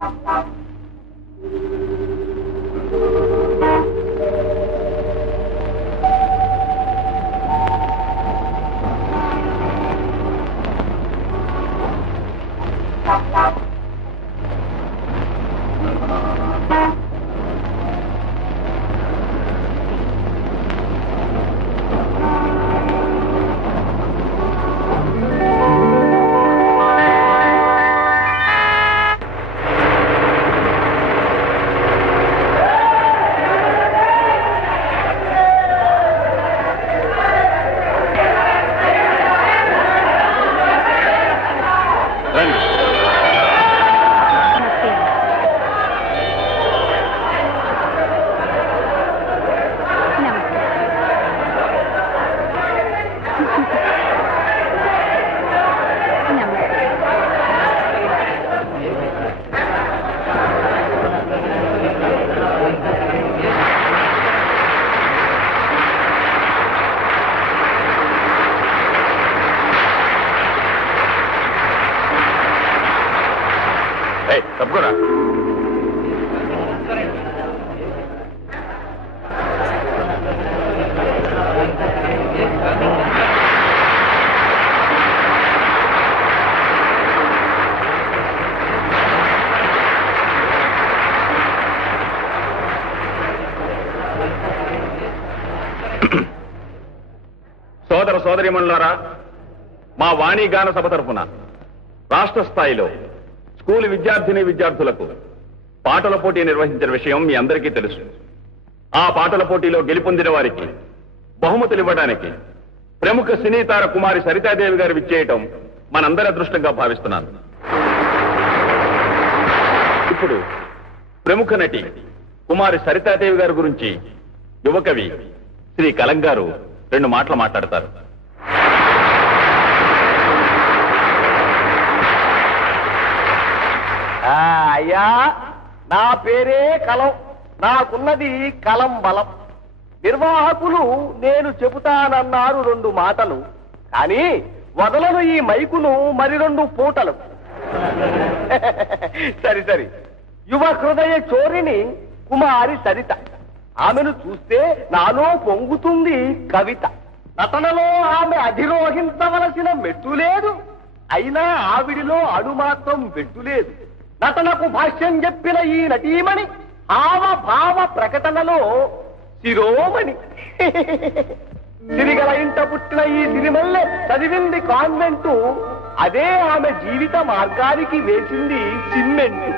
తప్పకుండా సోదర సోదరీమణులారా, మా వాణి గాన సభ తరఫున రాష్ట్ర స్థాయిలో స్కూల్ విద్యార్థిని విద్యార్థులకు పాటల పోటీ నిర్వహించిన విషయం మీ అందరికీ తెలుసు. ఆ పాటల పోటీలో గెలుపొందిన వారికి బహుమతులు ఇవ్వడానికి ప్రముఖ సినీ తార కుమారి సరితాదేవి గారు విచ్చేయటం మనందరి అదృష్టంగా భావిస్తున్నాను. ఇప్పుడు ప్రముఖ నటి కుమారి సరితాదేవి గారి గురించి యువకవి శ్రీ కలం గారు 2 మాటలు మాట్లాడతారు. అయ్యా, నా పేరే కలం, నాకున్నది కలం బలం. నిర్వాహకులు నేను చెబుతానన్నారు 2 మాటలు, కానీ వదలను ఈ మైకును మరి 2 పూటలు. సరి సరి, యువ హృదయ చోరిని కుమారి సరిత. ఆమెను చూస్తే నాలో పొంగుతుంది కవిత. నటనలో ఆమె అధిరోహించవలసిన మెట్టు లేదు, అయినా ఆవిడిలో అణుమాత్రం వెట్టు లేదు. నటనకు భాష్యం చెప్పిన ఈ నటీమణి హావభావ ప్రకటనలో శిరోమణి. సిరిగల ఇంట పుట్టిన ఈ సిరిమల్లె చదివింది కాన్వెంటు, అదే ఆమె జీవిత మార్గానికి వేసింది సిమెంటు.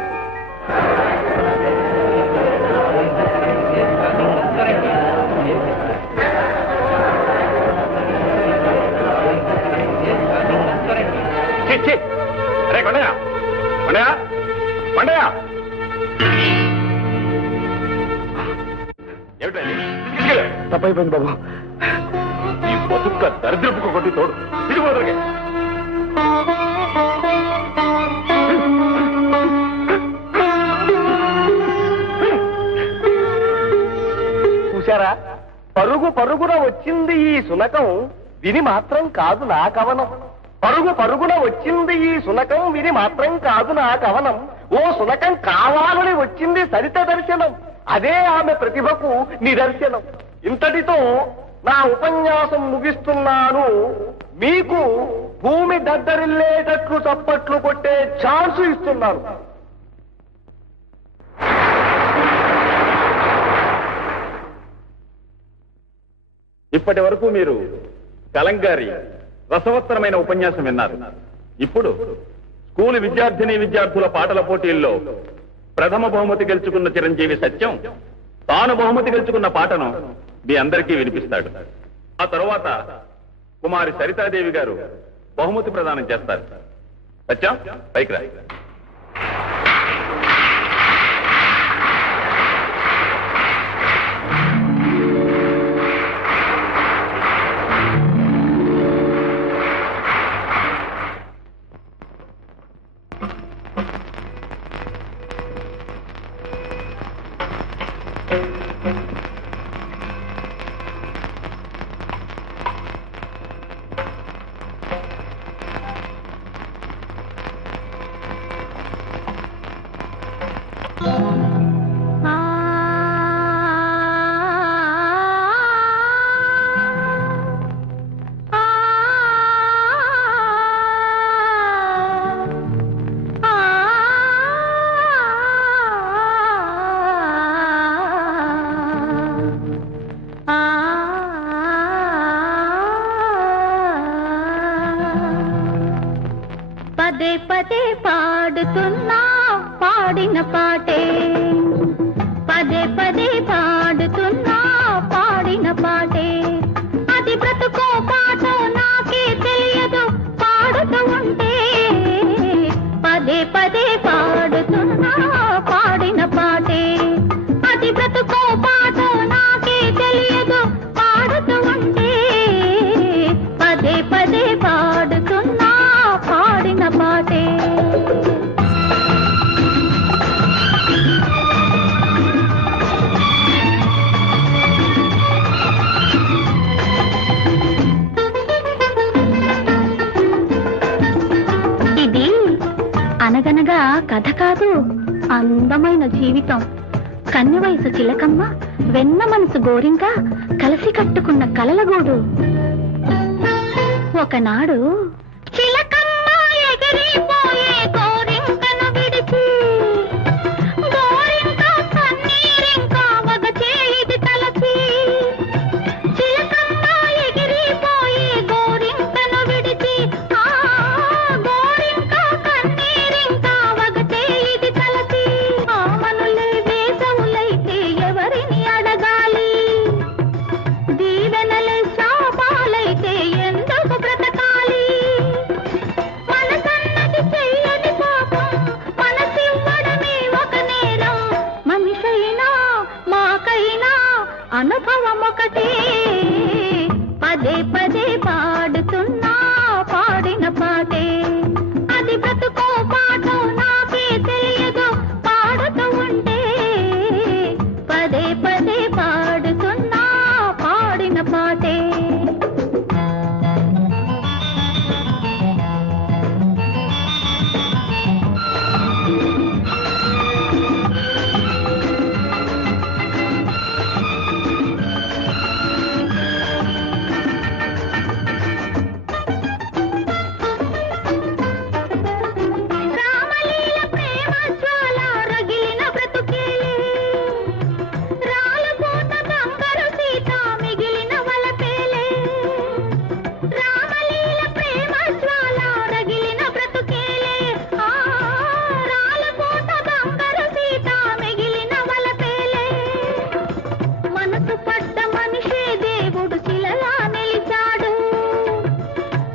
అరే కొండయ్య, కొండయ్య, కొండయ్య, ఏమిటండి? తప్పైపోయింది బాబు. ఈ బతుక్క దరిద్రపు కొట్టి తోడు తిరిగిపోదరికే. చూశారా, పరుగు పరుగున వచ్చింది ఈ సునకం, విని మాత్రం కాదు నా కవనం. పరుగు పరుగున వచ్చింది ఈ సునకం, విని మాత్రం కాదు నా కవనం. ఓ సునకం కావాలని వచ్చింది సరిత దర్శనం, అదే ఆమె ప్రతిభకు నిదర్శనం. ఇంతటితో నా ఉపన్యాసం ముగిస్తున్నాను. మీకు భూమి దద్దరిల్లేటట్లు చప్పట్లు కొట్టే ఛాన్స్ ఇస్తున్నాను. ఇప్పటి వరకు మీరు కలంగారి రసవత్తరమైన ఉపన్యాసం విన్నారు. ఇప్పుడు స్కూలు విద్యార్థిని విద్యార్థుల పాటల పోటీల్లో ప్రథమ బహుమతి గెలుచుకున్న చిరంజీవి సత్యం తాను బహుమతి గెలుచుకున్న పాటను మీ అందరికీ వినిపిస్తాడు. ఆ తరువాత కుమారి సరితాదేవి గారు బహుమతి ప్రదానం చేస్తారు. సత్యం, పైకి రా. కథనగా కథ కాదు, అందమైన జీవితం. కన్య వయసు చిలకమ్మ, వెన్న మనసు గోరింక, కలిసి కట్టుకున్న కలలగూడు. ఒకనాడు చిలకమ్మ ఎగిరిపోయే గోరింకను విడిచి, గోరింక కన్నీరింక వగ చేయిది తలచి. చిలకమ్మ ఎగిరిపోయే గోరింకను విడిచి, ఆ గోరింక కన్నీరింక వగ చేయిది తలచి. ఆమనులే వేసవులైతే ఎవరిని అడగాలి, దీవెనలే శాపాలైతే ఎందుకు బ్రతకాలి. మనసన్నది చెయ్యని పాపం, మనసివ్వడమే ఒక నేరం. మనిషైనా మాకైనా అనుభవం ఒకటే. పదే పదే పాడుతున్నా పాడిన పాటే, అది బ్రతుకో పాటో నాకే తెలియదు పాడుతూ ఉంటే. పదే పదే పాడుతున్నా పాడిన పాటే. రామలీల ప్రేమ జ్వాల రగిలిన బ్రతుకేలే, రాలపోత బంగారు సీత మిగిలిన వలపేలే. రామలీల ప్రేమ జ్వాల రగిలిన బ్రతుకేలే, ఆ రాలపోత బంగారు సీత మిగిలిన వలపేలే. మనసు పడ్డ మనిషే దేవుడు శిలలా నిలిచాడు,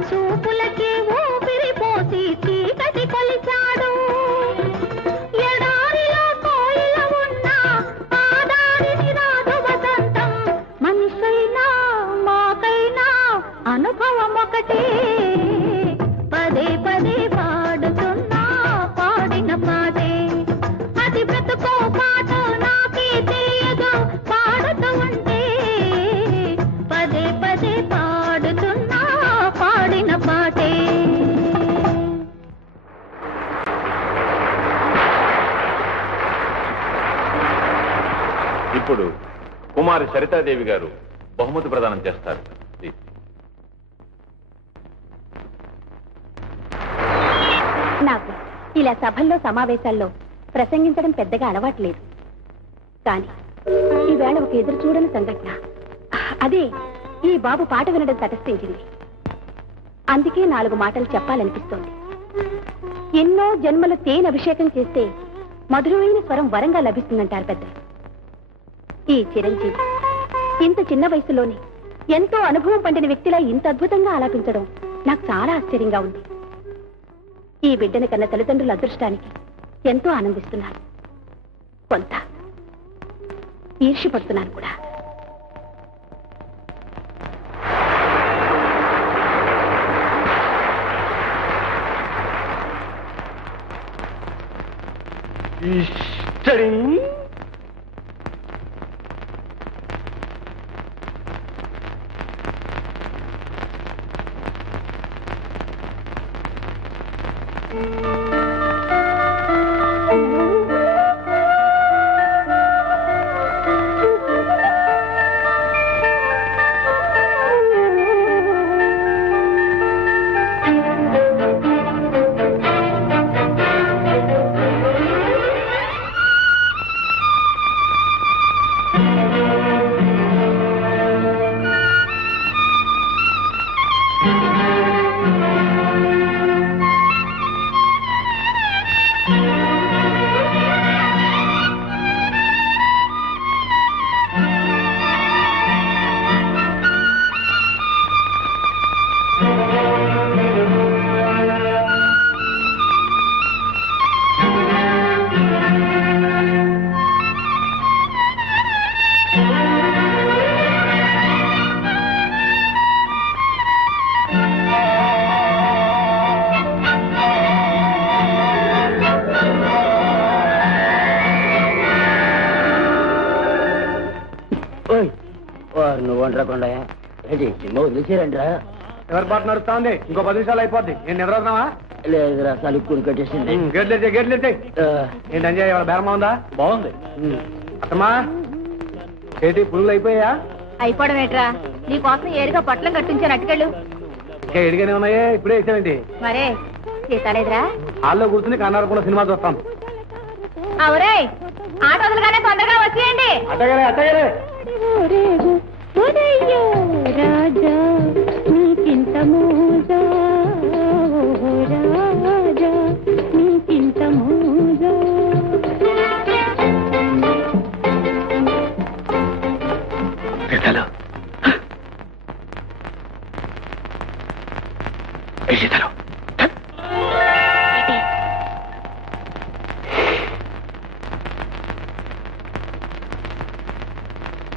చూపులకే ఊపిరి పోసి చీకటి కొలిచాడు. ఎడారిలో కోయిల ఉన్నా ఆ దారిని రాదు వసంతం. మనిషైనా మాకైనా అనుభవం ఒకటే. పదే పదే పాడుతున్నా పాడిన పాటే, అది బ్రతుకో పాటో నాకే తెలియదు పాడుతూ ఉంటే. పదే పదే పాడుతున్నా పాడిన పాటే. ఇప్పుడు కుమారి సరితాదేవి గారు బహుమతి ప్రదానం చేస్తారు. నాకు ఇలా సభల్లో సమావేశాల్లో ప్రసంగించడం పెద్దగా అలవాట్లేదు. కానీ ఈవేళ ఒక ఎదురు చూడని సంఘటన, అదే ఈ బాబు పాట వినడం తటస్థించింది. అందుకే 4 మాటలు చెప్పాలనిపిస్తోంది. ఎన్నో జన్మల తేనె అభిషేకం చేస్తే మధురమైన స్వరం వరంగా లభిస్తుందంటారు పెద్దలు. ఈ చిరంజీవి ఇంత చిన్న వయసులోనే ఎంతో అనుభవం పండిన వ్యక్తిలా ఇంత అద్భుతంగా ఆలాపించడం నాకు చాలా ఆశ్చర్యంగా ఉంది. ఈ బిడ్డని కన్న తల్లిదండ్రుల అదృష్టానికి ఎంతో ఆనందిస్తున్నాను, కొంత ఈర్ష్యపడుతున్నాను కూడా. నువ్వు వంటకుండా ఏంటి సినిమా వదిలేసారండి రా. ఎవరి పాట నడుస్తా ఉంది, ఇంకో 10 నిమిషాలు అయిపోద్ది. నేను నిద్రవుతున్నావా? లేదురా సలుక్కుని కట్టేసింది. గేట్లెట్టే ఏంటి అంజయ్ ఇవాళ బేరమా ఉందా? బాగుంది. అత్తమ్మా ఏంటి పురుగులు అయిపోయా? అయిపోవడం ఏట్రా, నీకోసం ఏరుగా పొట్లం కట్టించాను, అటుకెళ్ళు. ఇంకా ఎడిగానే ఉన్నాయే, ఇప్పుడే ఇచ్చావేంటి? మరే సీతాలేదురా? హాల్లో కూర్చుని కన్నారు కూడా సినిమా చూస్తాం. అవురే, ఆట వదలగానే తొందరగా వచ్చేయండి. అట్టగానే అట్టగానే. రాజా నీకింత మోజా, రాజా నీకింత మోజా.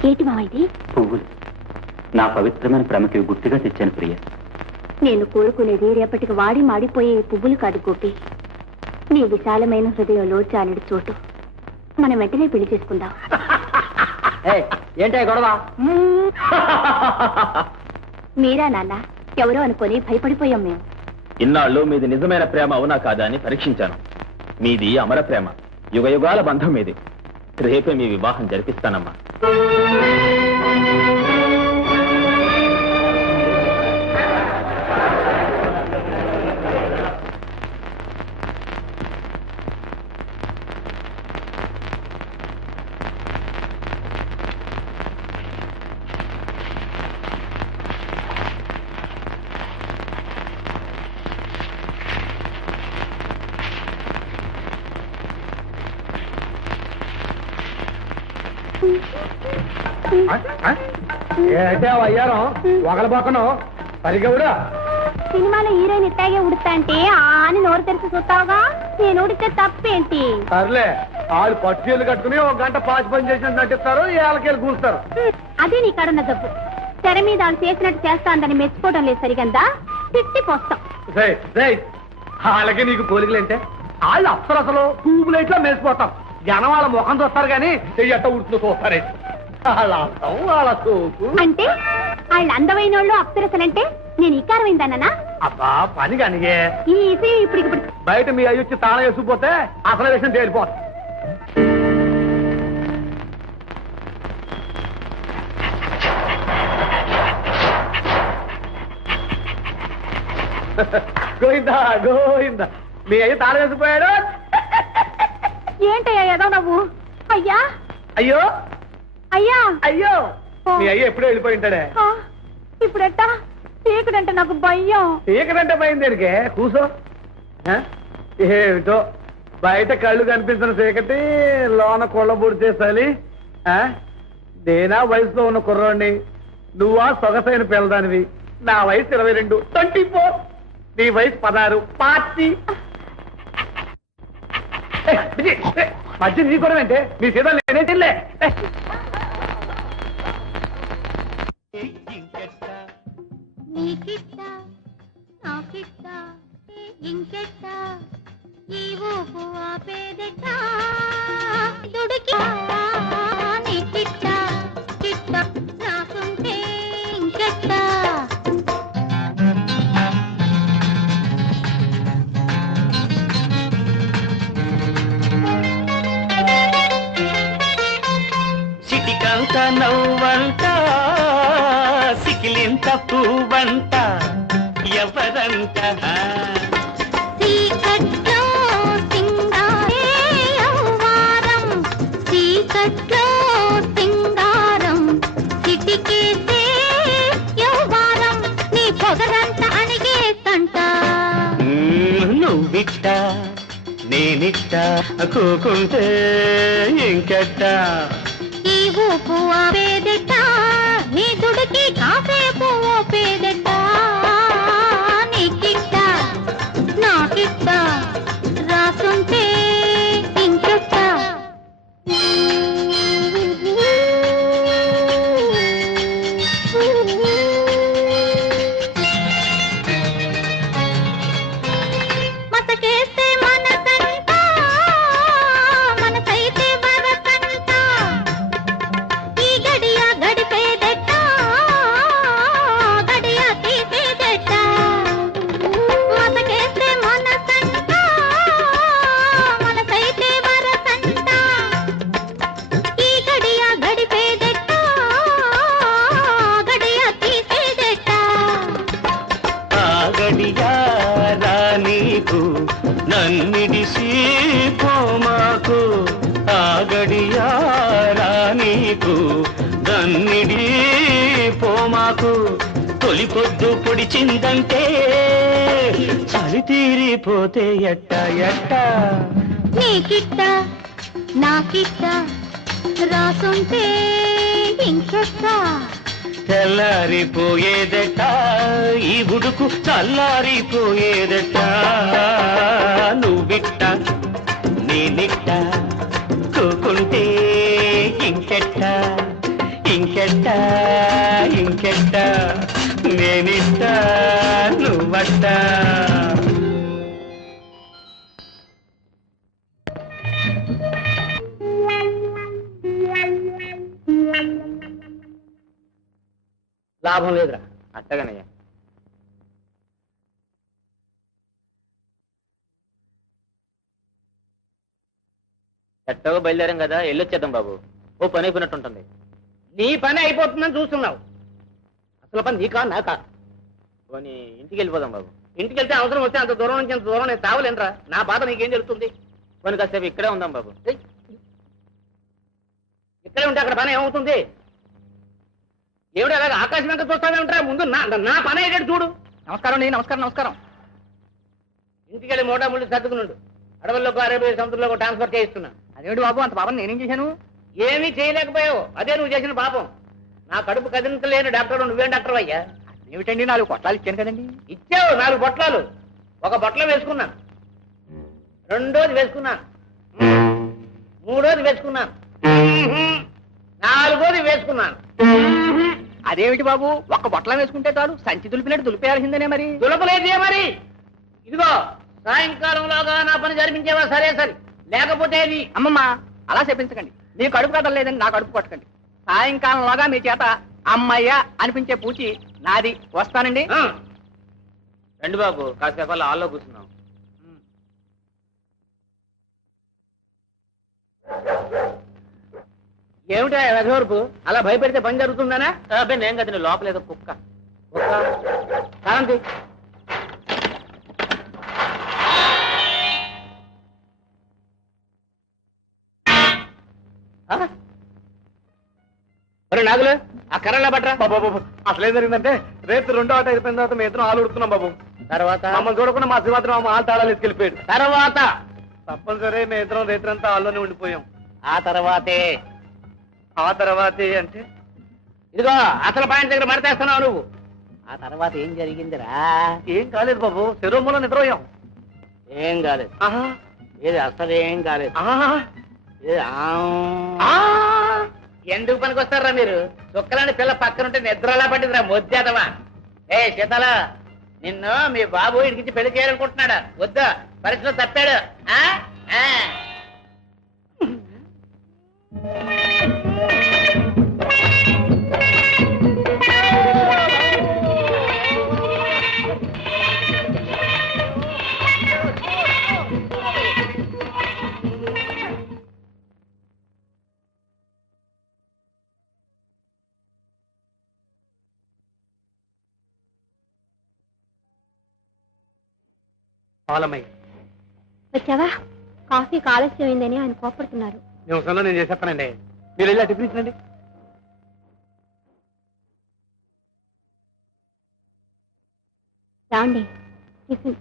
ఏంటి మామ ఇది? పువ్వులు. నా పవిత్రమైన ప్రేమకి గుర్తుగా తెచ్చాను ప్రియ. నేను కోరుకునేది రేపటికి వాడి మాడిపోయే పువ్వులు కాదు గోపి. నీ విశాలమైన హృదయంలో చాలిడి చోటు. మనం వెంటనే పెళ్లి చేసుకుందాం. ఏంటే గొడవ? మీరా నాన్న? ఎవరో అనుకొని భయపడిపోయాం మేము. ఇన్నాళ్ళు మీది నిజమైన ప్రేమ అవునా కాదా అని పరీక్షించాను. మీది అమర ప్రేమ, యుగ యుగాల బంధం మీది. రేపే మీ వివాహం జరిపిస్తానమ్మా. ఏంటే అయ్యారం ఒకళ్ళ సరిగ్గా కూడా సినిమాలో హీరోయిన్ ఇట్టాగే ఉడుతా అంటే అని నోరు తెరిచి చూస్తావుగా. నేను ఉడితే తప్పేంటి? సర్లే, వాళ్ళు పట్టుచీలు కట్టుకుని ఒక గంట పాచి పని చేసినట్టు నటిస్తారు, ఏళ్ళకెళ్ళి కూస్తారు. అదే నీ కాడున్న జబ్బు. తెర మీద వాళ్ళు చేసినట్టు చేస్తా అందని మెచ్చుకోవడం లేదు సరిగందా, తిట్టిపోస్తాం. వాళ్ళకి నీకు పోలికలేంటే వాళ్ళు అసలు ట్యూబ్ లైట్ లో మెరిసిపోతాం. జనం వాళ్ళ ముఖం చూస్తారు కానీ చెయ్యట్ట ఉడుతూ చూస్తారే. వాళ్ళ అర్థం వాళ్ళ చూపు. అంటే వాళ్ళు అందమైన వాళ్ళు అప్సరసలంటే నేను ఇకారమైందన్నా? అబ్బా పని కానీ ఈ ఇప్పుడు బయట మీ అయ్యి వచ్చి తాళం వేసుకుపోతే అసలు విషయం తేలిపోతుంది. గోయిందా గోయిందా, మీ అయ్యి తాళం వేసిపోయాడు. ఏంటయ్యా ఏదో నవ్వు? అయ్యా అయ్యో అయ్యా అయ్యో, మీ అయ్యి ఎప్పుడో వెళ్ళిపోయి ఉంటాడే. ఇప్పుడెట్టా? చీకడంటే నాకు భయం. చీకడంటే భయం దేనికే? కూసో. ఏమిటో బయట కళ్ళు కనిపించిన చీకటి, లోన కొళ్ళబూడి చేసాలి. నేనా వయసులో ఉన్న కుర్రోడిని, నువ్వా సొగసైన పిల్లదానివి. నా వయసు 22, 24. నీ వయసు 16, 40. మధ్య నీ కూడా అంటే మీ సీతాలు నేనే తిల్లే. సిటికంత నవ్వంట, సికిలింత పువ్వంట, ఎవరంట? చీకట్లో సింగారం, చిటికేసే యవ్వారం, నీ పొగరంత అణిగేతంట. నువ్విట్ట నేనిట్ట కూకుంటే ఇంకెట్ట? ఈ ఊపు ఆపేదెట్ట, నీ దుడికి కాసేపు ఓపేదెట్ట. నీకిట్ట నాకిట్ట రాసుంటే ఇంకెట్ట? మతకేస్తే మనసంట, మనసైతే వరసంట. ఈ గడియ గడిపేదెట్ట, వయ్యారా నీకు దన్నిడి పోమాకు తొలి పొద్దు పొడిచిందంటే చలి తీరిపోతే ఎట్ట ఎట్ట నీకిట్ట నాకిట్ట రాసుంటే ఇంకెట్ట తెల్లారిపోయేదట ఈ బుడుకు చల్లారిపోయేదట నువ్విట్ట నేనిట్ట కూకుంటే ఇంకెట్ట ఇంకెట్ట ఇంకెట్ట నేనిట్ట నువ్వట్ట లాభం లేదురా. అట్టగనయ్యా. ఎట్టగో బయలుదేరాం కదా, వెళ్ళొచ్చేద్దాం బాబు. ఓ పని అయిపోయినట్టుంటుంది. నీ పని అయిపోతుందని చూస్తున్నావు. అసలు పని నీకా నాకా? పోనీ ఇంటికి వెళ్ళిపోదాం బాబు. ఇంటికి వెళ్తే అవసరం వస్తే అంత దూరం నుంచి అంత దూరం నేను తావలేనురా. నా బాధ నీకేం తెలుస్తుంది? పోనీ కాసేపు ఇక్కడే ఉందాం బాబు. ఏయ్, ఇక్కడే ఉంటే అక్కడ పని ఏమవుతుంది? ఏమిటి అలాగే ఆకాశం ఎంత చూస్తానే ఉంటారా? ముందు నా పని అయ్యేటట్టు చూడు. నమస్కారం అండి. నమస్కారం నమస్కారం. ఇంటికి వెళ్ళి మోటా ముళ్ళు సర్దుకున్నాడు. అడవుల్లోకి అరేబియా సముద్రంలోకి ట్రాన్స్ఫర్ చేయిస్తున్నా. అదేమిటి బాబు, అంత పాపం నేనేం చేశాను? ఏమీ చేయలేకపోయావు. అదే నువ్వు చేసిన పాపం. నా కడుపు కదిలించలేని డాక్టర్ నువ్వేం డాక్టర్ అయ్యా? ఏమిటండి, 4 పొట్లాలు ఇచ్చాను కదండి. ఇచ్చావు 4 బొట్లాలు. ఒక బొట్లో వేసుకున్నాను, రెండోది వేసుకున్నాను, మూడోది వేసుకున్నాను, నాలుగోది వేసుకున్నాను. అదేమిటి బాబు, ఒక్క బొట్ల వేసుకుంటే చాలు, సంచి దులిపినట్టు దులిపేయాల్సిందేనే మరి. దులపలేదే మరి. ఇదిగో సాయంకాలంలోగా నా పని జరిపించేవా? సరే సరే, లేకపోతే అది. అమ్మమ్మ, అలా చెప్పించకండి. మీ కడుపు కదలేదని నా కడుపు కొట్టకండి. సాయంకాలంలోగా మీ చేత అమ్మయ్య అనిపించే పూచి నాది. వస్తానండి. రండి బాబు, కాసేపు అలా హాల్లో కూర్చున్నాం. ఏమిటా రఘువరపు అలా భయపెడితే పని జరుగుతుందనా? అబ్బాయి నేను కదండి, లోపల ఏదో కుక్క. కారంతి మరి నాగులు ఆ కర్రలా పట్రా. బాబు, అసలే జరిగిందంటే రేపు 2వ ఆట అయిపోయిన తర్వాత మీ ఇద్దరం ఆలు ఉడుతున్నాం బాబు. తర్వాత మమ్మల్ని చూడకుండా మా శివాత్రం ఆలు తాళాలు ఎత్తుకెళ్ళిపోయాడు. తర్వాత తప్పనిసరి మీ ఇద్దరం రేత్రంతా ఆల్లోనే ఉండిపోయాం. ఆ తర్వాతే ఆ తర్వాతే అంటే ఇదిగో అసలు పాయింట్ దగ్గర మడతేస్తున్నావు నువ్వు. ఆ తర్వాత ఏం జరిగిందిరా? ఏం కాలేదు బాబు, శరీరంలో నిద్రపోయాం. ఏం కాలేదు. ఆహా, ఏది అసలు ఏం కాలేదు. ఆహా, ఏది ఆ. ఎందుకు పనికొస్తారా మీరు? చుక్కలని పిల్ల పక్కనుంటే నిద్రలా పట్టిందిరా మొద్దేదవా. ఏ శీతల, నిన్ను మీ బాబు ఇంటికి పెళ్లి చేయాలనుకుంటున్నాడా? వద్దా, పరీక్షలో తప్పాడు. ఆ? ఆ. పాలమ్మయ్య, వచ్చావా? కాఫీ ఆలస్యమైందని ఆయన కోపడుతున్నారు. నేను చేసేస్తానండి. మీరు వెళ్ళి టిఫిన్ ఇచ్చండి. రాండి, టిఫిన్.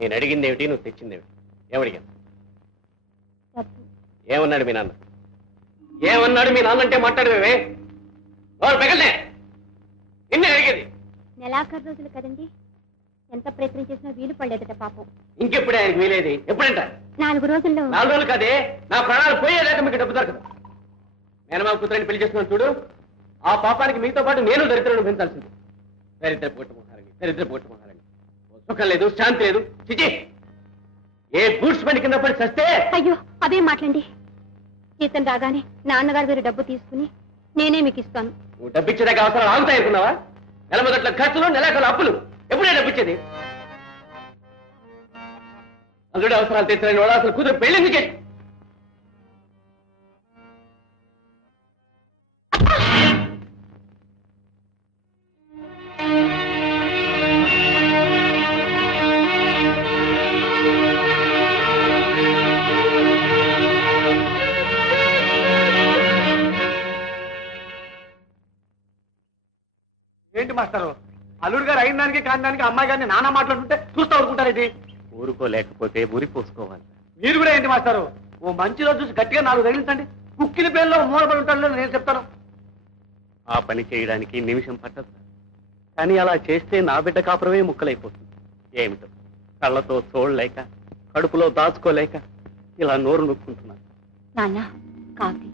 నేను అడిగింది ఏమిటి, నువ్వు తెచ్చింది ఏమిటి? ఏమడిగాను? డబ్బు. ఏమన్నాడు మీ నాన్న? ఏమన్నాడు మీ నాన్న అంటే మాట్లాడేవే? వాళ్ళు పెగలే నిన్నే అడిగేది. నెలాఖరు రోజులు కదండి, ఎంత ప్రయత్నం చేసినా వీలు పడలేదట పాపం. ఇంకెప్పుడే ఆయనకి వీలేది? ఎప్పుడంట? 4 రోజుల్లో. 4 రోజులు కాదే, నా ప్రాణాలు పోయేదాకా మీకు డబ్బు దొరకదు. నేను మా కూతురిని పెళ్లి చేసుకున్నాను చూడు, ఆ పాపానికి మీతో పాటు నేను దరిద్రం పెంచాల్సింది. దరిద్ర పోటుమోహాలని, దరిద్ర పోటుమోహాలని. సుఖం లేదు, శాంతి లేదు. చిచి, ఏ గూడ్స్ బండి కింద పడి చస్తే. అయ్యో, అదేం మాట్లాడండి. జీతం రాగానే నాన్నగారు గారు డబ్బు తీసుకుని నేనే మీకు ఇస్తాను. నువ్వు డబ్బిచ్చేదాకా అవసరాలు ఆగుతాయి అనుకున్నావా? నెల మొదట్ల ఖర్చులు, నెలాఖరు అప్పులు. ఎప్పుడే డబ్బిచ్చేది? అల్లుడి అవసరాలు తీర్చలేని వాడు అసలు కూతురు పెళ్లి చేసి. ఏంటి మాస్టారు అల్లుడు గారు అయిన దానికి కాని దానికి అమ్మాయి గారిని నానా మాట్లాడుతుంటే చూస్తూ ఊరుకుంటారేంటి? ఊరుకోలేకపోతే ఊరి పోసుకోవాలి. మీరు కూడా ఏంటి మాస్టారు ఓ మంచి రోజు చూసి గట్టిగా 4 తగిలించండి. కుక్కిన పేర్లో మూలపడి ఉంటాను నేను చెప్తాను. ఆ పని చేయడానికి నిమిషం పట్టదు. కానీ అలా చేస్తే నా బిడ్డ కాపురమే ముక్కలైపోతుంది. ఏమిటో కళ్ళతో చూడలేక కడుపులో దాచుకోలేక ఇలా నోరు నొక్కుంటున్నాను. నాన్న కాఫీ.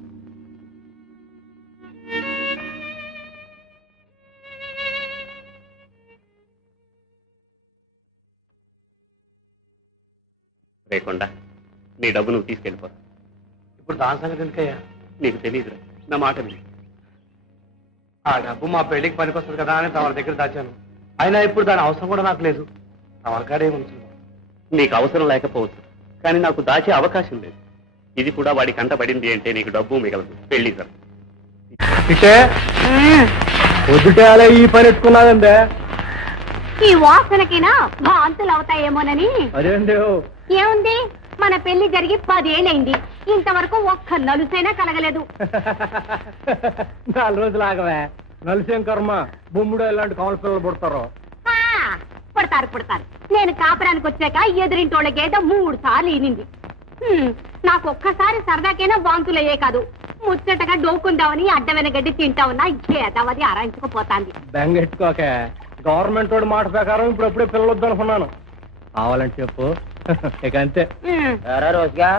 లేకుండా నీ డబ్బు నువ్వు తీసుకెళ్ళిపో. ఇప్పుడు దాని సంగతి ఎందుకయ్యా? నీకు తెలియదురా, నా మాట విని. ఆ డబ్బు మా పెళ్లికి పనికొస్తుంది కదా అని తమ దగ్గర దాచాను. అయినా ఇప్పుడు దాని అవసరం కూడా నాకు లేదు. తమకాడే ఉంచున్నాను. నీకు అవసరం లేకపోవచ్చు, కానీ నాకు దాచే అవకాశం లేదు. ఇది కూడా వాడి కంట పడింది అంటే నీకు డబ్బు మిగలదు. పెళ్లి సార్ పొద్దుటే అలా ఈ పని ఎత్తుకున్నాదంటే ఈ వాసనకైనా భాంతులు అవుతాయేమోనని. అదేంటి ఏముంది, మన పెళ్లి జరిగి 10 ఏళ్ళైంది, ఇంతవరకు ఒక్క నలుసైనా కలగలేదు. 4 రోజులు ఆగవే. నలిసేం కర్మ, బొమ్ముడు ఇలాంటి కమల పిల్లలు పుడతారు. పుడతారు. నేను కాపురానికి వచ్చాక ఎదురింటోళ్ళ గేద 3 సార్లు ఈనింది. నాకు ఒక్కసారి సరదాకైనా వాంతులయ్యే కాదు, ముచ్చటగా డోకుందామని అడ్డమైన గడ్డి తింటావున్నా గేదవది అరాయించుకుపోతాంది. బెంగెట్టుకోక, గవర్నమెంట్ వాడి మాట ప్రకారం ఇప్పుడప్పుడే పిల్లలు వద్దనుకున్నాను. కావాలంటే చెప్పు, ఇక అంతే. రోజుగా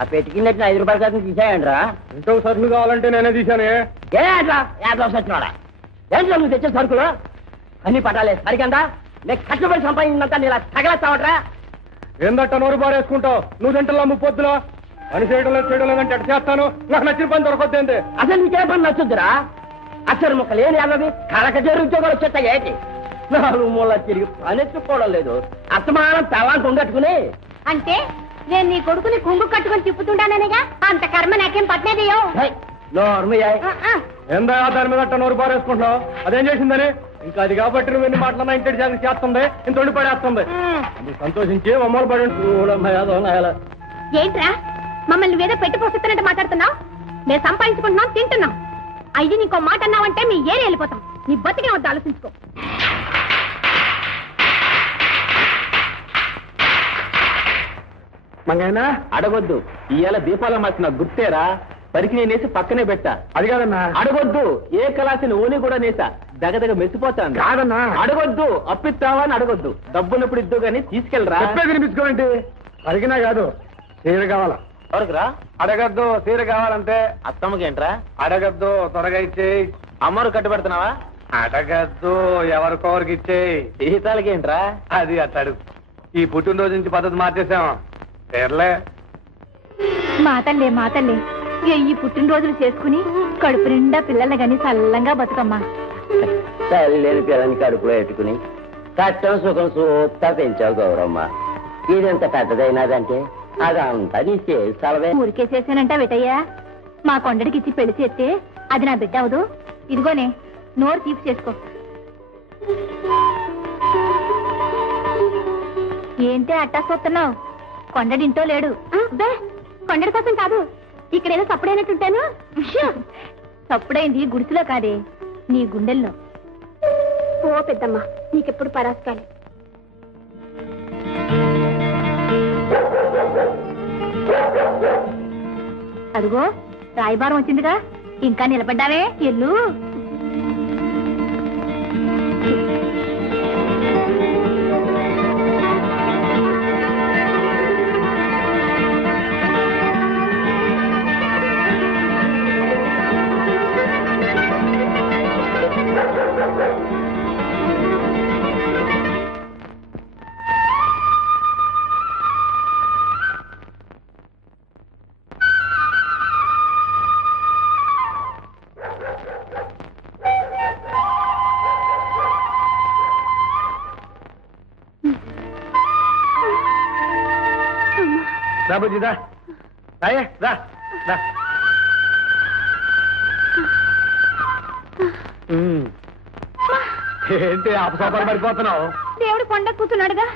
ఆ పెట్టుకున్నట్టు 5 రూపాయల శాతం తీసాయండ్రా. ఇంకో సరుకులు కావాలంటే నేనే తీశాను. ఏ అట్లా 50 వచ్చినాడా? ఏంట్లో నువ్వు తెచ్చే సరుకులు అన్ని పట్టాలే సరికందా? నేను కష్టపడి సంపాదించినంత నీలా తగలేస్తావట్రా? ఏందట్ట నోరు బారేసుకుంటావు? నువ్వు తింటలా ముప్పొద్దులో పని చేయడం లేదంటే అటు చేస్తాను. నాకు నచ్చిన పని దొరకొద్దేంటి? అసలు నీకే పని నచ్చుద్దిరా? అక్షర ముక్కలు ఏమి అన్నది కరకచేరు ఉద్యోగాలు వచ్చేట ఏంటి? 4 మూల తిరిగి పనెత్తుకోవడం లేదు. అస్తమానం తలాంటి ఉండట్టుకుని. అంటే నేను నీ కొడుకుని కుంగు కట్టుకుని తిప్పుతుంటాననేగా, అంత కర్మ నాకేం పట్టనేదియో. ఏందా దాని మీద అట్ట నోరు బారేసుకుంటున్నావు? అదేం చేసిందని? ఇంకా అది కాబట్టి నువ్వు ఎన్ని మాటలన్నా ఇంటి జాగ్రత్త చేస్తుంది, ఇంత ఉండి పడేస్తుంది. నువ్వు సంతోషించి అమ్మలు పడి ఏంట్రా మమ్మల్ని నువ్వేదో పెట్టి పోస్తున్నట్టు మాట్లాడుతున్నావు? మేము సంపాదించుకుంటున్నాం, తింటున్నాం. అయ్యి నీకో మాట అన్నావంటే మీ ఏరి వెళ్ళిపోతాం. నీ బతికే వద్ద ఆలోచించుకో. మంగైనా అడగొద్దు. ఇవాళ దీపాల మార్చిన గుర్తేరా? పరికి నేనేసి పక్కనే పెట్టా. అది కాదన్నా. అడగొద్దు. ఏ కళాసిన ఓని కూడా నేసా దగదగ మెచ్చిపోతాను. కాదన్నా. అడగొద్దు. అప్పిస్తావా అని అడగొద్దు. డబ్బున్నప్పుడు ఇద్దు గానీ తీసుకెళ్ళరా. వినిపించుకోండి. అడిగినా కాదు, చీర కావాలా? ఎవరికిరా? అడగద్దు, చీర కావాలంటే. అత్తమ్మకేంట్రా? అడగద్దు, త్వరగా ఇచ్చేయి. అమ్మరు కట్టుబెడుతున్నావా? అడగద్దు, ఎవరికొవరికి ఇచ్చేయి. జీతాలకేంట్రా? అది అట్టాడు. ఈ పుట్టినరోజు నుంచి పద్ధతి మార్చేసాం. పేర్లే మాతల్లే ఈ పుట్టినరోజులు చేసుకుని కడుపు నిండా పిల్లల్ని గాని చల్లంగా బతుకమ్మా. తల్లిని పిల్లని కడుపులో పెట్టుకుని కష్టం సుఖం సూత్తా పెంచావు గౌరమ్మ. ఇదెంత పెద్దదైనదంటే అదంతా నీ చేసి తలవే. ఊరికే చేశానంట వెటయ్యా. మా కొండడికి ఇచ్చి పెళ్లి చేస్తే అది నా బిడ్డ అవదు. ఇదిగోనే నోరు తీపి చేసుకో. ఏంటి అట్టా చూస్తున్నావు? కొండడింటో లేడు. కొండడి కోసం కాదు, ఇక్కడేదో సప్పుడైనట్టుంటాను. సప్పుడైంది గుడిసెలో కాదే, నీ గుండెల్లో. ఓ పెద్దమ్మ, నీకెప్పుడు పరాస్కాలి. అదిగో రాయబారం వచ్చిందిగా, ఇంకా నిలబడ్డావే, ఎల్లు. బుజ్జిదా రాయే, రా రా. ఏంటి అపసోపాలు పడిపోతున్నావు? దేవుడు కొండ కూర్చున్నాడుగా,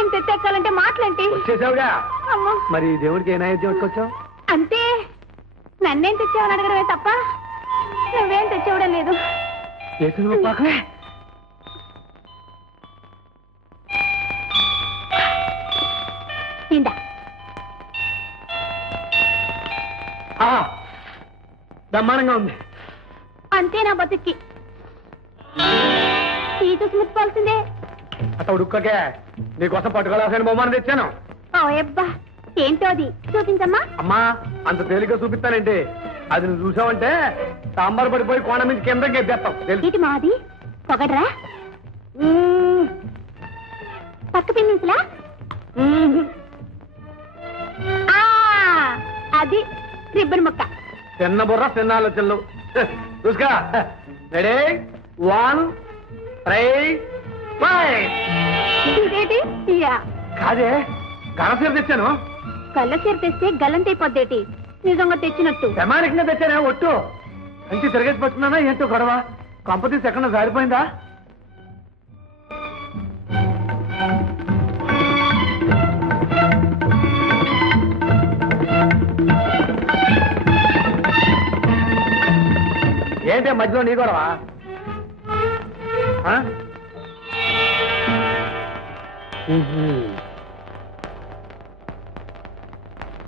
ఎంత ఎక్కాలంటే మాటలంటే. వచ్చేసావుగా. అమ్మో, మరి దేవుడికి ఏ నైవేద్యం వచ్చావు? అంతే, నన్నేం తెచ్చావని అడగడమే తప్ప నువ్వేం తెచ్చేవడం లేదు. ఇందా బ్రహ్మాండంగా ఉంది. అంతే నా బతుక్కి టీ చూసి ముట్టుకోవాల్సిందే. అట్లా ఉడుక్కకే నీకోసం పట్టుకోవాల్సిన బొమ్మను తెచ్చాను. ఓ అబ్బా ఏంటో అది చూపించమ్మా. అమ్మా అంత తేలిగ్గా చూపిస్తానంటే అది నువ్వు చూసావంటే సాంబార్ పడిపోయి కోణ నుంచి కింద గెప్పేస్తాం. ఇటు మాది పొగడ్రా పక్క పిన్నించలా అది రిబ్బన్ ముక్క. చిన్న బుర్ర చిన్న ఆలోచనలు చూసుకో. రెడీ 1 3 5. ఇదేటి ఇయ్యా కాదే గరసీర తెచ్చాను. కళ్ళ చీర తెస్తే గల్లంతైపోద్దేటి నిజంగా తెచ్చినట్టు. ప్రమాణికంగా తెచ్చానే ఒట్టు. కంచి తిరగేసి పట్టుకున్నానా ఏంటో గొడవ. కంపతీసి ఎక్కడ జారిపోయిందా? ఏంటే మధ్యలో నీ గొడవ?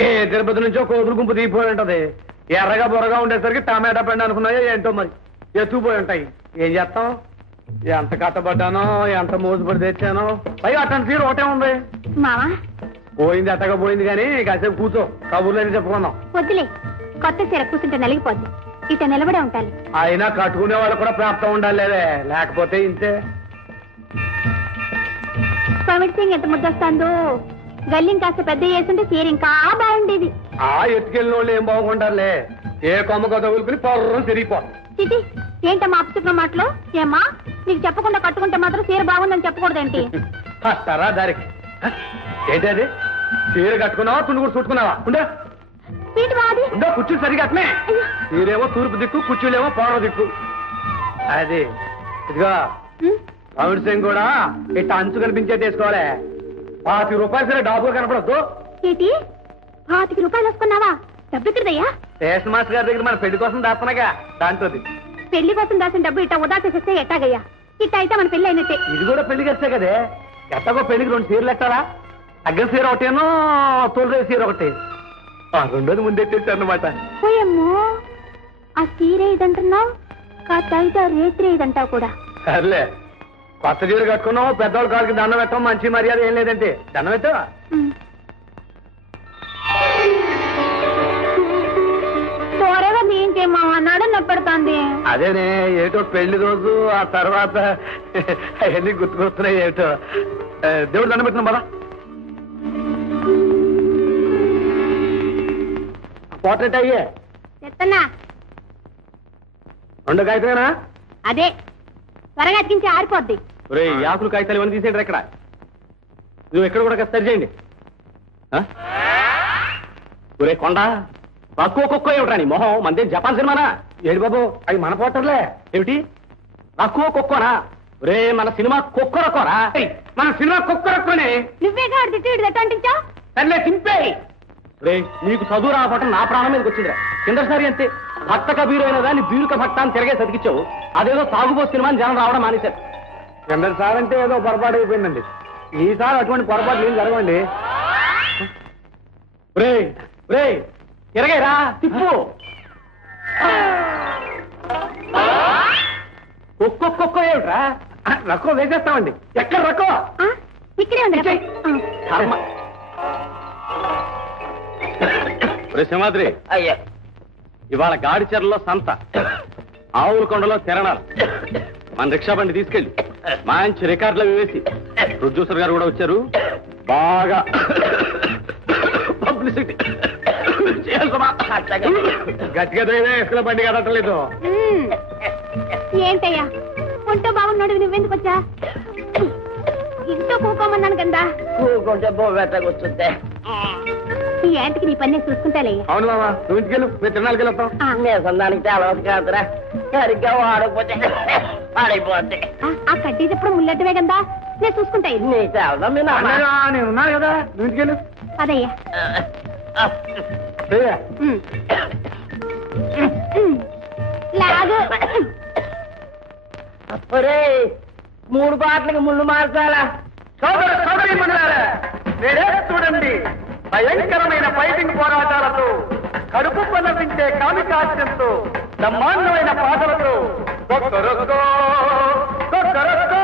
ఏ తిరుపతి నుంచో కోతులు గుంపు దిగిపోయి ఉంటది. ఎర్రగా బొర్రగా ఉండేసరికి టమాటా పండు అనుకున్నాయో ఏంటో మరి ఎత్తుకుపోయి ఉంటాయి. ఏం చేస్తాం? ఎంత కట్టబడ్డానో ఎంత మోసుపడి తెచ్చానో. పైగా అట్టని తీరు ఒకటే ఉంది. మావా పోయింది అట్టగా పోయింది కానీ కాసేపు కూర్చో కబుర్లేని చెప్పుకుందాం. వద్దులే కొత్త చీర కూర్చుంటే నలిగిపోద్ది. ఇట నిలబడే ఉంటాలి. అయినా కట్టుకునే వాళ్ళు కూడా ప్రాప్తం ఉండాలి లేకపోతే ఇంతే. పమిడి సింగ్ ఎంత ముద్దొస్తాందో. గల్లిం కాస్త పెద్ద చేస్తుంటే చీర ఇంకా బాగుండేది. ఆ ఎత్తుకెళ్ళిన వాళ్ళు ఏం బాగుంటారులే. ఏ కొమ్మకో తగులుకుని పొర్రం తిరిగిపోతుంది. చిటి ఏంటమ్మా అప్పు మాటలు? ఏమ్మా నీకు చెప్పకుండా కట్టుకుంటే మాత్రం చీర బాగుందని చెప్పకూడదేంటి? వస్తారా దారికి? ఏంటి అది? చీర కట్టుకున్నావా తుండు కూడా చుట్టుకున్నావా? ఉండే వీటి బాది ఉండే కుర్చీలు సరిగా అట్నే. చీరేమో తూర్పు దిక్కు కుర్చీలేమో పౌర దిక్కు. అది ఇదిగా పమిడి సింగ్ కూడా ఇట్లా అంచు కనిపించేది వేసుకోవాలి. 50 రూపాయలు సరే డాబుగా కనపడద్దు. ఏంటి 25 రూపాయలు వేసుకున్నావా? డబ్బు ఎక్కడదయ్యా? స్టేషన్ మాస్టర్ గారి దగ్గర మన పెళ్లి కోసం దాస్తున్నాగా దాంట్లోది. పెళ్లి కోసం దాసిన డబ్బు ఇట్లా ఉదా చేసేస్తే ఎట్టాగయ్యా? ఇట్ట అయితే మన పెళ్లి అయినట్టే. ఇది కూడా పెళ్లికి వస్తే కదే. ఎట్టగో పెళ్లికి 2 చీరలు ఎట్టాలా? తగ్గ చీర ఒకటేనో తొలి చీర ఒకటి. రెండోది ముందెట్టేసారన్నమాట. పోయమ్మో ఆ చీర ఇదంటున్నావు కాస్త అయితే రేత్రి ఇదంటావు కూడా. సర్లే కొత్త చీర కట్టుకున్నావు. పెద్దవాళ్ళ కాళ్ళకి దండం పెట్టడం మంచి మర్యాద ఏం లేదంటే దండం పెట్టావా? త్వరగా నీకేమో అన్నాడు నొప్పెడుతోంది. అదేనే ఏటో పెళ్లి రోజు ఆ తర్వాత అవన్నీ గుర్తుకొస్తున్నాయి ఏటో. దేవుడు దండం పెట్టిన బాధ. పోర్ట్రేట్ అయ్యే చెత్తన్నా 2 కాగితమేనా? అదే త్వరగా అతికించి ఆరిపోద్ది. ఒరే ఆకులు కాగితాలు ఇవన్నీ తీసేయండి. ఎక్కడ నువ్వు ఎక్కడ కూడా సరి చేయండి. ఒరే కొండ తక్కువ కుక్క ఏమిట్రా నీ మొహం? మందే జపాన్ సినిమానా? ఏడు బాబు అవి మన పోటర్లే ఏమిటి? తక్కువ కుక్కనా? ఒరే మన సినిమా కుక్కరకోరా. మన సినిమా కుక్కరక్కునే. నువ్వేగా తిట్టి అంటించావు. సర్లే చింపే. రే నీకు చదువు రావటం నా ప్రాణం మీదకి వచ్చిందిరా. కిందసారి అంతే భక్త కబీరు అయిన దాన్ని బీరుక భక్త అని తిరగే సతికిచ్చావు. అదేదో తాగుబో సినిమా జనం రావడం మానేశారు. కిందసారి అంటే ఏదో పొరపాటు అయిపోయిందండి. ఈసారి అటువంటి పొరపాటు ఏం జరగండి. రే రే తిరగేరా తిప్పు. ఒక్కొక్క ఏమిట్రా? రక్కో వేసేస్తామండి. ఎక్కడ రక్కో? ఇక్కడే ఉంది. సింహాద్రి అయ్యా ఇవాళ గాడిచెరలో సంత, ఆవుల కొండలో తిరణాలు. మన రిక్షా బండి తీసుకెళ్ళి మంచి రికార్డులు వేసి ప్రొడ్యూసర్ గారు కూడా వచ్చారు. బాగా పబ్లిసిటీ గట్టిగా ఎక్కడ బండి కదట్టలేదు. ఏంటయ్యా ఒంటో బాగున్నాడు నువ్వెందుకు వచ్చా? ఇంట్లో కూకోమన్నాను కదా. కూకుంటే బొవ్వెట్టకొచ్చుంటే ఈ యాంటికి నీ పని చూసుకుంటాలయ్యా. అవును మామా నువ్వు ఇంటికి వెళ్ళు, మేము తిరణాలకి వెళ్తాం. నేసందానికి అలవాటు కాదురా. సరిగ్గా వాడకపోతే పాడైపోద్ది. ఆ కడ్డీ చెప్పుడు ముల్లెట్టమే కదా నేను చూసుకుంటా. ఇది నీ చాలదా మీ నాన్న? నేను ఉన్నాను కదా, నువ్వు ఇంటికి వెళ్ళు. అదయ్యా లాగు. ఒరే 3 బాట్లకి ముళ్ళు మార్చాలా? నేడే చూడండి భయంకరమైన ఫైటింగ్ పోరాటాలతో కడుపు పనపించే కామికాస్యంతో బ్రహ్మాండమైన పాటలతో కొక్కరొక్కో కొక్కరొక్కో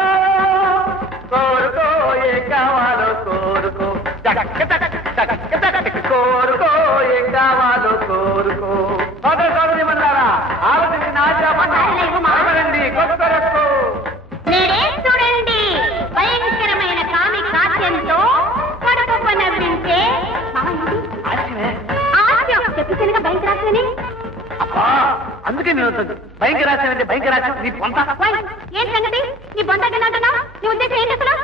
కోరుకో ఏం కావాలో కోరుకో చక్క చక్క చక్క కోరుకో ఏం కావాలో కోరుకో సోదర సోదరిమన్నారా ఆలోచించి నాచండి కొక్కరొక్కో నేడే చూడండి భయంకరమైన కామి కాశ్యంతో కడుపు నవ్వించే చెప్పినగా భయంకరాశని అందుకే నేను భయంకరాశం అంటే భయంకరాశం నీ పొంత ఏం సంగతి నీ బొందగంటున్నా నీ ఉద్దేశం ఏంటి అసలు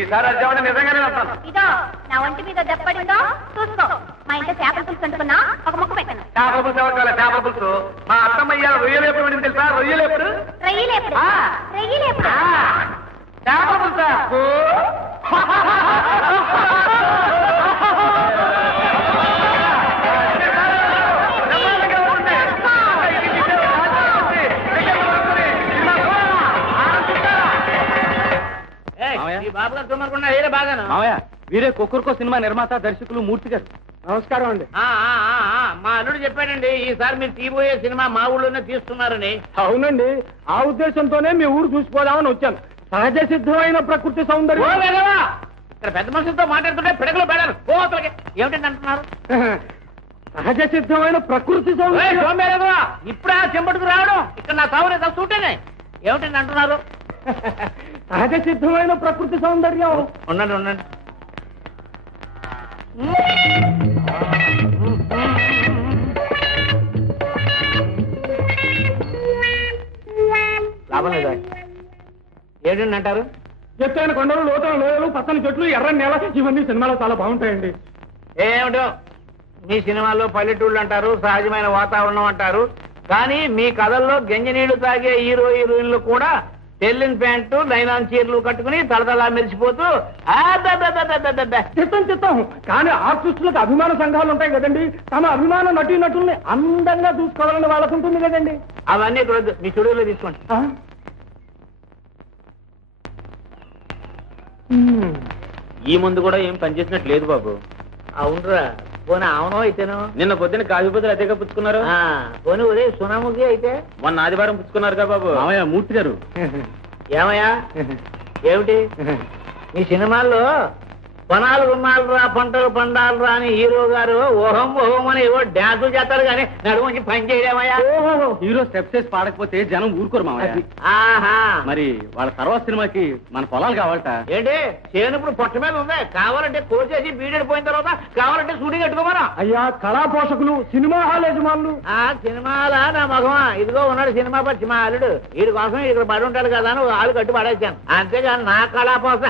ఈసారి అర్జామని నిజంగానే వస్తాను ఇదో నా ఒంటి మీద దెబ్బడిందో చూసుకో మా ఇంట్లో చేపల పులుసు అంటుకున్నా ఒక ముక్క పెట్టను చేపల పులుసు ఎవరికాల చేపల పులుసు మా అత్తమ్మ రొయ్యలేపుడు వెళ్ళి తెలుసా రొయ్యలేపుడు రొయ్యలేపుడు రొయ్యలేపుడు చేపల పులుసా వీరే కుక్కర్కో సినిమా నిర్మాత దర్శకులు మూర్తి గారు. నమస్కారం అండి. మా అల్లుడు చెప్పాడండి ఈసారి మీరు తీయబోయే సినిమా మా ఊళ్ళోనే తీస్తున్నారని. అవునండి, ఆ ఉద్దేశంతోనే మీ ఊరు చూసిపోదామని వచ్చాను. సహజ సిద్ధమైన ప్రకృతి సౌందర్యం. ఇక్కడ పెద్ద మనుషులతో మాట్లాడుతుంటే పిడకలు పెడారు కోతలకి ఏమిటండి అంటున్నారు? సహజ సిద్ధమైన ప్రకృతి సౌందర్యం. ఇప్పుడా చెంబడుకు రావడం ఇక్కడ నా సావునే చూటేనే ఏమిటండి అంటున్నారు? సహజ సిద్ధమైన ప్రకృతి సౌందర్యం. ఉండండి ఉండండి. లాభం లేదా? ఏంటండి అంటారు? ఎత్తైన కొండలు, లోతైన లోయలు, పచ్చని చెట్లు, ఎర్రని నేల, ఇవన్నీ సినిమాలో చాలా బాగుంటాయండి. ఏమిటో మీ సినిమాల్లో పల్లెటూళ్ళు అంటారు, సహజమైన వాతావరణం అంటారు, కానీ మీ కథల్లో గంజనీళ్లు తాగే హీరో హీరోయిన్లు కూడా తెల్లిన ప్యాంటు నైలాన్ చీరలు కట్టుకుని తలతలా మెరిసిపోతూ చిత్తం చిత్తం. కానీ ఆర్టిస్టులకు అభిమాన సంఘాలు ఉంటాయి కదండి, తమ అభిమాన నటీ నటుల్ని అందంగా చూసుకోవాలని వాళ్ళకు ఉంటుంది కదండి. అవన్నీ ఇక్కడ మీ స్టూడియోలో తీసుకోండి. ఈ ముందు కూడా ఏం పనిచేసినట్టు లేదు బాబు. అవునరా, పోనీ అవునో అయితేను. నిన్న పొద్దున్న కాఫీ బదులు అదేగా పుచ్చుకున్నారు. పోనీ ఉదయం సునాముఖి అయితే మొన్న ఆదివారం పుచ్చుకున్నారుగా బాబు. మూర్తి గారు. ఏమయ్యా ఏమిటి మీ సినిమాల్లో పొనాలు గుమ్మాలరా పంటలు పండాలరా అని హీరో గారు ఓహం ఓహం అని ఏవో డ్యాన్సులు చేస్తారు కానీ నడుముంచి పని చేయడమయ్యా. హీరో స్టెప్స్ వేసి పాడకపోతే జనం ఊరుకోరు మామయ్య. ఆహా, మరి వాళ్ళ తర్వాత సినిమాకి మన పొలాలు కావాలట. ఏంటి చేను ఇప్పుడు పొట్ట మీద ఉంది, కావాలంటే కోసేసి బీడెడ్ పోయిన తర్వాత కావాలంటే షూటింగ్ కట్టుకోమరా. అయ్యా కళా పోషకులు, సినిమా హాల్ యజమానులు. సినిమాలా నా మగమా ఇదిగో ఉన్నాడు సినిమా పచ్చి మా అల్లుడు, వీడి కోసం ఇక్కడ పడి ఉంటాడు కదా అని ఆలు కట్టి పడేసాను, అంతేగాని నా కళా పోష.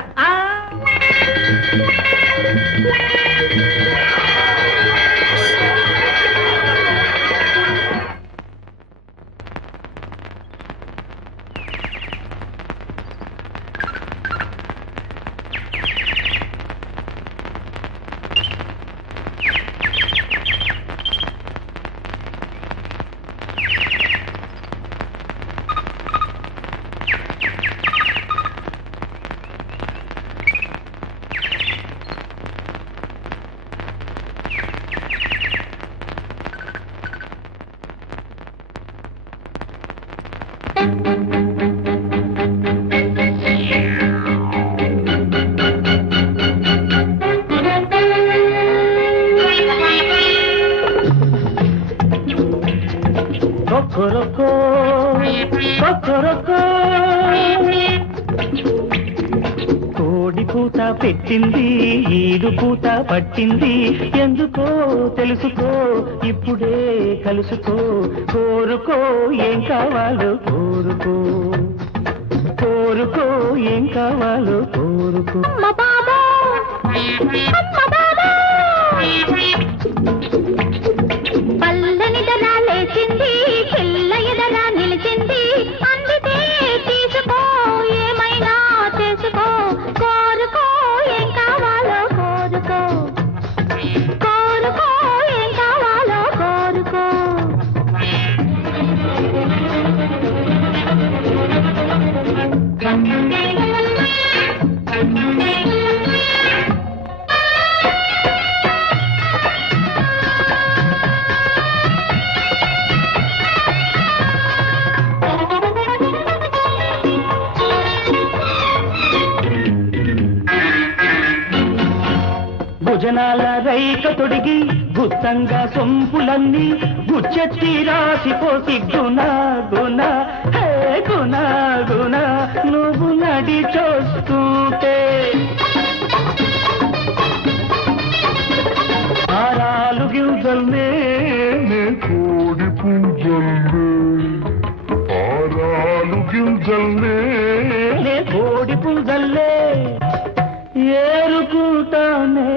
కోడి పూత పెట్టింది, ఈడు పూత పట్టింది, ఎందుకో తెలుసుకో ఇప్పుడే కలుసుకో, కోరుకో ఏం కావాలో కోరుకో, కోరుకో ఏం కావాలో కోరుకో. పల్లని దరా లేచింది, పిల్ల ఎదరా నిలిచింది, అందుకే తీసుకో ఏమైనా చేసుకో, కోరుకో ఏం కావాలో కోరుకో, కోరుకో ఏం కావాలో కోరుకో. భుజనాల రైక తొడిగి గుత్తంగా సొంపులన్నీ గుచ్చెత్తి రాసిపోసి గుణ గుణ హే గుణ గుణ నువ్వు నడి చూస్తుంటే ఆరాలు గింజల్నే కోడి పుంజల్నే ఆరాలు గింజల్నే కోడి పుంజల్లే ఏలుకుంటానే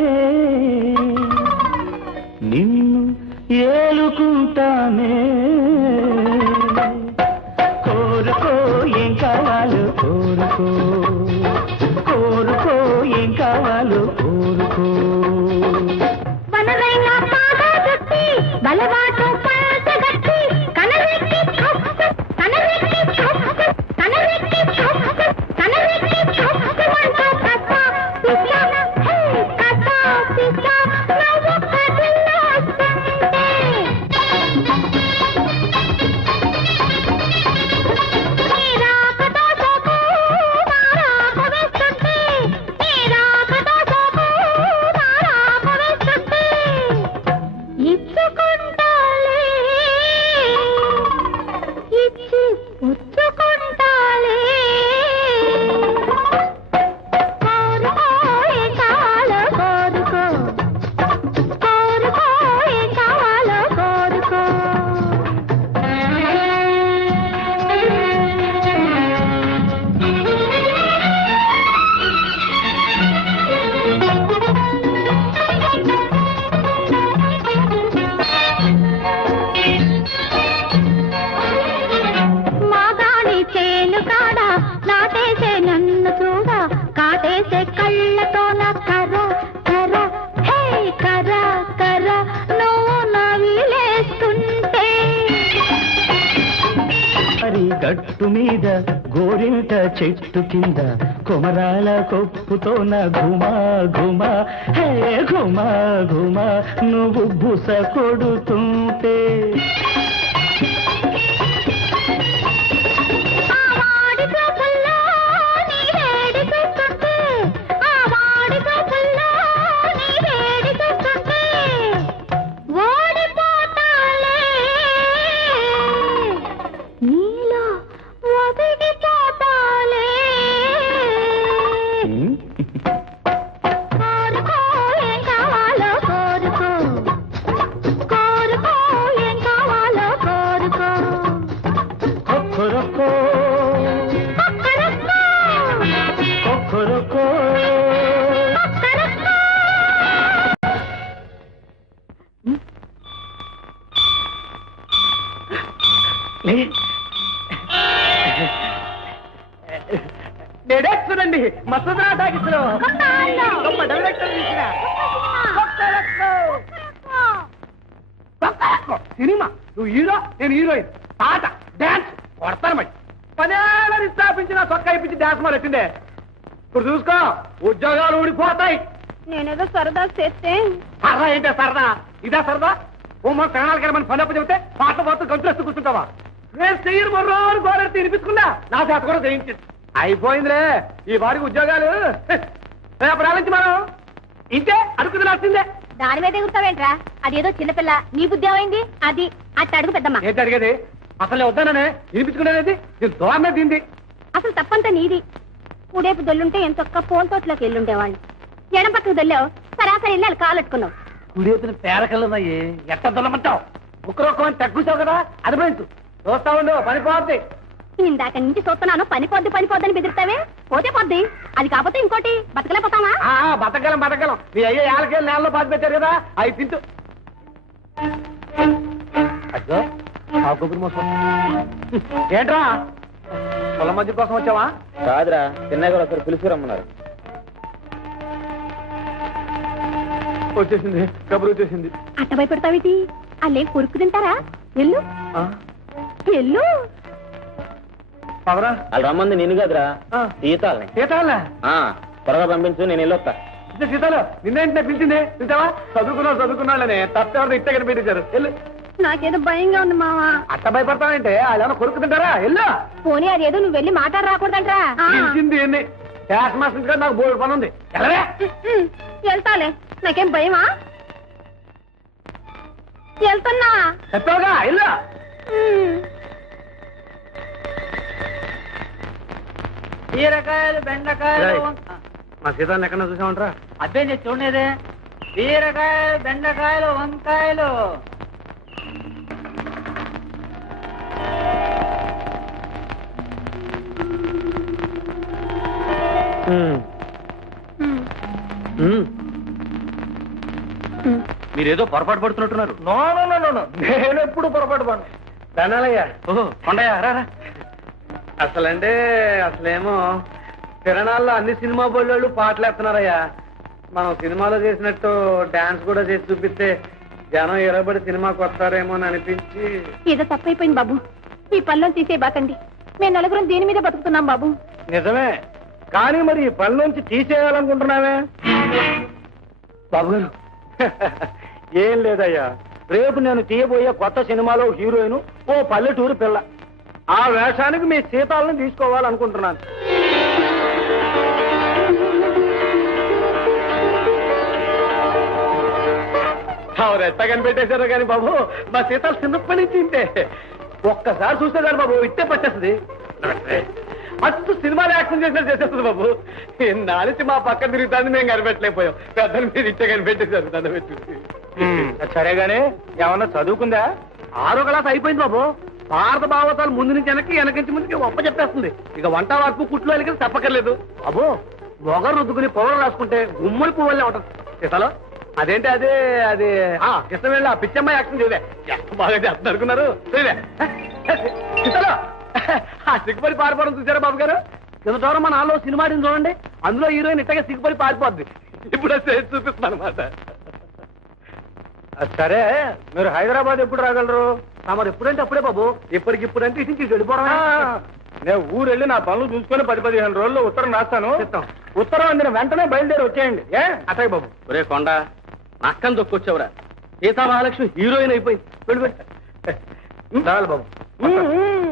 నిన్ను ఏలుకుంటానే కోరుకో ఏం కావాలో కోరుకో కోరుకో ఏం కావాలో కోరుకో బలవాటు పలసగట్టి కనరెక్కి కనరెక్కి కనరెక్కి కనరెక్కి కనరెక్కి కసా పిసా హే కసా పిసా నవ్వు కదిలో వస్తుంటే నీరా కదోసకు మారా కవేస్తుంటే నీరా కదోసకు మారా కవేస్తుంటే ఇచ్చుకుంటాలే ఇచ్చి పుచ్చుకుంటాలే కోరుకో ఏం కావాలో కోరుకో కోరుకో ఏం కావాలో కోరుకో మాగాడి చేను కాడ నాటేసే నన్ను చూడ కాటేసే కళ్ళతో నా కర్ర కర్ర హే కర్ర కర్ర నువ్వు నవిలేస్తుంటే మరి గట్టు మీద గోరింట చెట్టు కింద కొమరాల కొప్పుతోన ఘుమా ఘుమా హే ఘుమా ఘుమా నువ్వు బుస కొడుతుంటే ఆ వాడి చూపుల్లో నీ వేడి చూస్తుంటే ఆ వాడి చూపుల్లో నీ వేడి చూస్తుంటే ఓడిపోతాలే నీలో ఒదిగిపోతాలే కోరుకో ఏం కావాలో కోరుకో కోరుకో ఏం కావాలో కోరుకో కొక్కరొక్కో ఒక్కరొక్కో కొక్కరొక్కో ఒక్కరొక్కో చూడండి మసూదరా టాకీస్లో గొప్ప డైరెక్టర్ తీసిన సినిమా. నువ్వు హీరో, నేను హీరోయిన్. పాట డాన్స్ కొడతాను మరి. 10 ఏళ్ళని స్థాపించిన చొక్కా ఇప్పించి డాన్స్ మరి వచ్చిందే. ఇప్పుడు చూసుకో, ఉద్యోగాలు ఊడిపోతాయి. నేనేదో సరదా చేస్తే సరదా ఏంటే సరదా? ఇదా సరదా? ఓ మన ప్రాణాలు కానీ మన పని అప్పు చెబితే పాటలు పోతూ గంతులేస్తూ కూర్చుంటావా? నేను చెయ్యను మొర్రో అని గోడెత్తి వినిపించుకున్నా నా చేత కూడా చేయించింది. అయిపోయిందిలే ఈ వారికి ఉద్యోగాలు. రేపు రాలించి మనం ఇంతే అడుగు తినాల్సిందే. దాని మీద ఎగురుతావేంట్రా? అదేదో చిన్నపిల్ల, నీ బుద్ధి ఏమైంది? అది అట్ట అడుగు పెద్దమ్మ. ఏంటి అడిగేది? అసలే వద్దాననే వినిపించుకునేది. నేను దోరనే దీంది. అసలు తప్పంతా నీది. ఉడేపు దొల్లుంటే ఎంతొక్క ఫోన్ తోటలోకి వెళ్ళుండేవాళ్ళు. ఎడం పక్కకు దొల్లావు, సరాసరి వెళ్ళి వాళ్ళు కాలెట్టుకున్నావు. కుడివైపున పేరకలున్నాయి. ఎట్ట దొల్లమంటావు? ఒక్కరొక్కమని తగ్గుతావు కదా, అది పోయించు. చూస్తా ఉండు, పని పోద్ది. ఇందాక నుంచి చూస్తున్నాను, పనిపోద్దని బెదిరిస్తావే. పోతే పోద్ది, అది కాకపోతే ఇంకోటి బతకలేకపోతావా? బతకగలం. మీ అయ్యే ఏళ్ళకేళ్ళు నేలలో పాతి పెట్టారు కదా, అవి తింటూ. అయ్యో ఆ కొబ్బరి మోసం ఏంట్రా? పొలం మధ్య కోసం వచ్చావా? కాదురా, చిన్నగా ఒకరు పిలుచుకురమ్మన్నారు. వచ్చేసింది, కబురు వచ్చేసింది. అట్ట భయపడతావేటి? అల్లేం కొరుకు తింటారా? ఎల్లు ఎల్లు. పవరా వాళ్ళు రమ్మంది నిన్ను కదరా, సీతాలని. సీతాలా? త్వరగా పంపించు, నేను వెళ్ళొస్తా. సీతాలు నిన్నేంటే పిలిచింది? చూసావా, చదువుకున్నాళ్ళనే తప్పెవరితో ఇట్టే కనిపెట్టించారు. వెళ్ళు. నాకేదో భయంగా ఉంది మావా. అట్ట భయపడతావంటే వాళ్ళు ఏమైనా కొరుకు తింటారా? వెళ్ళు. పోనీ అదేదో నువ్వు వెళ్ళి మాట్లాడి రాకూడదంటరా. పిలిచింది ఎన్ని క్యాష్ మాస్టర్ గారు నాకు బోర్డు పని ఉంది వెళ్ళవే. వెళ్తాలే, నాకేం భయమా? వెళ్తున్నా. చెప్పావుగా ఇల్లు. బీరకాయలు, బెండకాయలు. మా సీతాన్ని ఎక్కడ చూసామంటారా? అదే నేను చూడలేదే. బీరకాయలు, బెండకాయలు, వంకాయలు. మీరేదో పొరపాటు పడుతున్నట్టున్నారు. నో నో నో నో, నేను ఎప్పుడు పొరపాటు పడు. ధనాలయ్యా, ఓహో కొండయ్య రా. అసలంటే అసలేమో తిరణాల్లో అన్ని సినిమా బోళ్ళు పాటలు వేస్తున్నారయ్యా. మనం సినిమాలో చేసినట్టు డాన్స్ కూడా చేసి చూపిస్తే జనం ఎరబడి సినిమాకి వస్తారేమో అని అనిపించి. ఏదో తప్పైపోయింది బాబు, ఈ పనిలో తీసే బాకండి. మేము నలుగురం దీని మీద బతుకుతున్నాం బాబు. నిజమే, కానీ మరి ఈ పని నుంచి తీసేయాలనుకుంటున్నావే బాబు గారు? ఏం లేదయ్యా, రేపు నేను తీయబోయే కొత్త సినిమాలో హీరోయిన్ ఓ పల్లెటూరు పిల్ల. ఆ వేషానికి మీ సీతాలను తీసుకోవాలనుకుంటున్నాను. ఎట్ట కనిపెట్టేశారో కానీ బాబు, మా సీతాలు చిన్నప్పటి నుంచి ఇంతే. ఒక్కసారి చూసేదాన్ని బాబు ఇట్టే పట్టేస్తుంది. అచ్చు సినిమాలు యాక్షన్ చేసినట్టు చేసేస్తుంది బాబు. నాలిసి మా పక్క తిరుగుతాన్ని మేము కనిపెట్టలేకపోయాం. పెద్దలు మీరు ఇట్టే కనిపెట్టేశారు దండ పెట్టి. సరేగానే ఏమన్నా చదువుకుందా? 6వ క్లాస్ అయిపోయింది బాబు. భారత భాగవతాలు ముందు నుంచి వెనక్కి నుంచి ముందుకి ఒప్ప చెప్పేస్తుంది. ఇక వంట వరకు కుట్లు వెళ్ళి తప్పక్కర్లేదు బాబు. మొగ రుద్దుకుని పొగలు రాసుకుంటే గుమ్మడి పువ్వులే ఉంటుంది. సీతలో అదేంటి అదే అది కృష్ణ వెళ్ళి ఆ పిచ్చమ్మ యాక్షన్ చేయలే. ఎంత బాగా చేస్తున్నారు అనుకున్నారు. సీతలో ఆ సిగ్గుపడి పారిపోవడం చూసారా బాబు గారు? కింద దూరం మన నాలో సినిమా చూడండి, అందులో హీరోయిన్ ఇట్టగా సిగ్గుపడి పారిపోద్ది. ఇప్పుడు చూపిస్తున్నాను అనమాట. సరే, మీరు హైదరాబాద్ ఎప్పుడు రాగలరు? మరి ఎప్పుడంటే అప్పుడే బాబు. ఇప్పటికిప్పుడంటే ఇటు నుంచి వెళ్ళిపోవడం. నేను ఊరు వెళ్ళి నా పనులు చూసుకొని 10-15 రోజుల్లో ఉత్తరం రాస్తాను. ఉత్తరం అందిన వెంటనే బయలుదేరి వచ్చేయండి. అట్టాయి బాబు. ఒరే కొండ, నక్కని దొక్కొచ్చావురా. సీతా మహాలక్ష్మి హీరోయిన్ అయిపోయింది. వెళ్ళి బాబు.